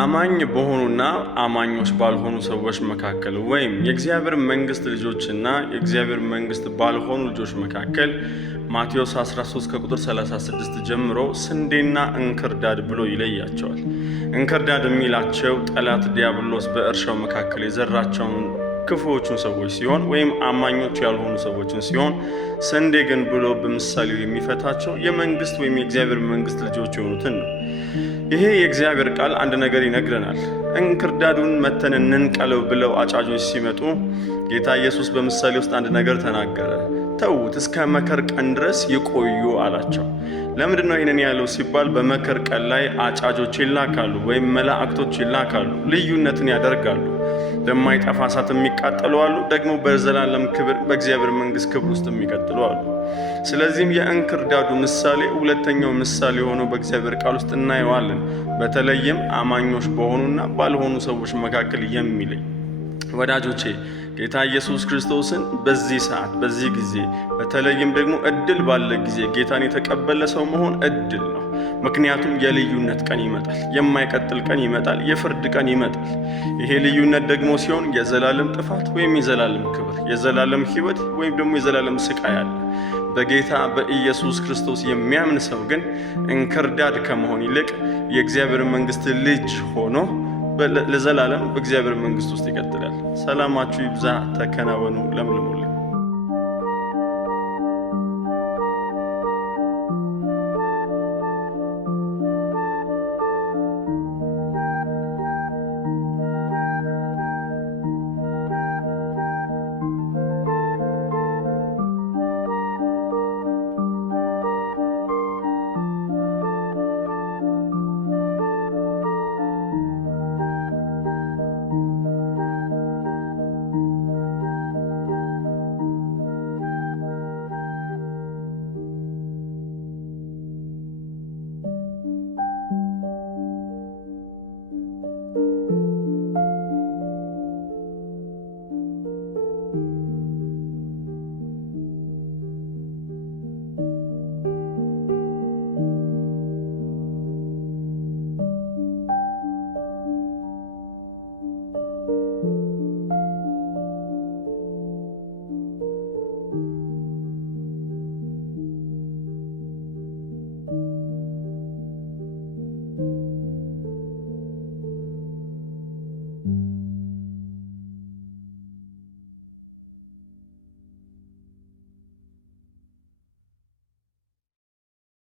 አማኝ በሆኑና አማኞች ባልሆኑ ሰዎች መካከል ወይም የእግዚአብሔር መንግስት ልጆችና የእግዚአብሔር መንግስት ባልሆኑ ልጆች መካከል ማቴዎስ 13 ከቁጥር 36 ጀምሮ ስንዴና እንክርዳድ ብሎ ይለያቸዋል። እንክርዳድ የሚላቸው ጠላት ዲያብሎስ በእርሻው መካከል የዘራቸውን ክፉዎቹን ሰዎች ሲሆን ወይም አማኞች ያልሆኑ ሰዎችን ሲሆን፣ ስንዴ ግን ብሎ በምሳሌው የሚፈታቸው የመንግስት ወይም የእግዚአብሔር መንግስት ልጆች የሆኑትን ነው። ይሄ የእግዚአብሔር ቃል አንድ ነገር ይነግረናል። እንክርዳዱን መተን እንንቀለው ብለው አጫጆች ሲመጡ ጌታ ኢየሱስ በምሳሌ ውስጥ አንድ ነገር ተናገረ። ተዉት፣ እስከ መከር ቀን ድረስ ይቆዩ አላቸው። ለምንድን ነው ይህንን ያለው ሲባል በመከር ቀን ላይ አጫጆች ይላካሉ ወይም መላእክቶች ይላካሉ፣ ልዩነትን ያደርጋሉ። በማይጠፋ እሳት የሚቃጠሉ አሉ፣ ደግሞ በዘላለም ክብር በእግዚአብሔር መንግስት ክብር ውስጥ የሚቀጥሉ አሉ። ስለዚህም የእንክርዳዱ ምሳሌ ሁለተኛው ምሳሌ ሆኖ በእግዚአብሔር ቃል ውስጥ እናየዋለን። በተለይም አማኞች በሆኑና ባልሆኑ ሰዎች መካከል የሚለይ። ወዳጆቼ ጌታ ኢየሱስ ክርስቶስን በዚህ ሰዓት በዚህ ጊዜ በተለይም ደግሞ እድል ባለ ጊዜ ጌታን የተቀበለ ሰው መሆን እድል ነው። ምክንያቱም የልዩነት ቀን ይመጣል፣ የማይቀጥል ቀን ይመጣል፣ የፍርድ ቀን ይመጣል። ይሄ ልዩነት ደግሞ ሲሆን የዘላለም ጥፋት ወይም የዘላለም ክብር፣ የዘላለም ሕይወት ወይም ደግሞ የዘላለም ስቃይ አለ። በጌታ በኢየሱስ ክርስቶስ የሚያምን ሰው ግን እንክርዳድ ከመሆን ይልቅ የእግዚአብሔር መንግስት ልጅ ሆኖ ለዘላለም በእግዚአብሔር መንግስት ውስጥ ይቀጥላል። ሰላማችሁ ይብዛ። ተከናወኑ፣ ለምልሙልኝ።